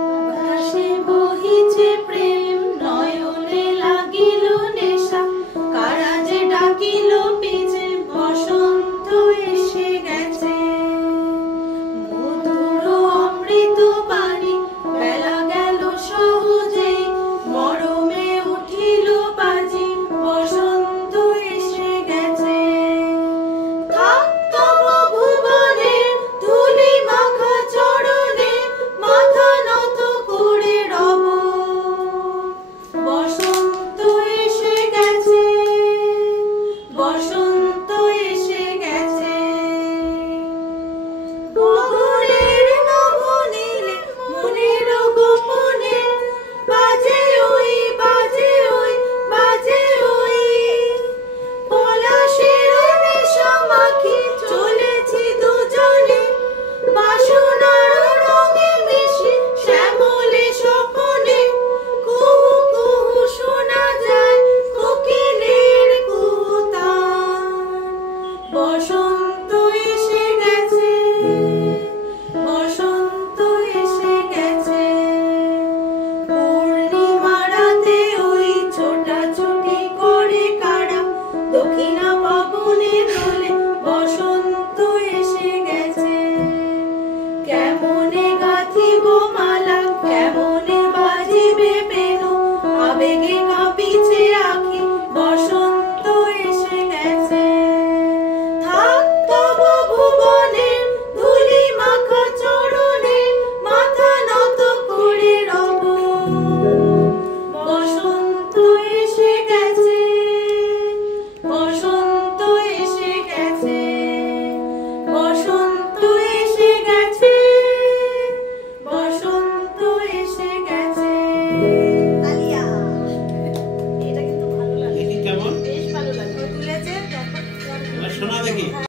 বাতাসে বহিছে প্রেম, নয়নে লাগিল নেশা, কারা যে ডাকিল পিছে, বসন্ত এসে গেছে। মধুর অমৃত বাণী, বেলা গেল সহজেই, মরমে উঠিল বাজি, বসন্ত এসে গেছে। থাক তব ভুবনের ধূলি মাখা চরণে, মাথা নত করে রব, বসন্ত এসে গেছে, বসন্ত এসে গেছে। গগনের নভনীলে মনের গোপনে, বাজে ওই বাজে ওই বাজে ওই, পলাশের নেশা মাখি চলেছি দুজনে, বাসনার রঙে মিশে শ্যামলে স্বপনে, কুহু কুহু শোনা যায় কোকিলের কুহুতান। বসন্ত এসে গেছে, বসন্ত এসে গেছে। পূর্ণিমা রাতে ওই ছোটাছুটি করে কারা, দক্ষিণা পবনে দোলে, বসন্ত এসে গেছে। কেমনে গাঁথিব মালা, কেমনে বাজিবে বেণু, আবেগে কাঁপিছে আঁখি, বসন্ত এসে গেছে। থাক তব ভুবনের ধূলি মাখা চরণে, মাথা নত করে রব, বসন্ত এসে গেছে, বসন্ত এসে গেছে, বসন্ত এসে গেছে, বসন্ত এসে গেছে।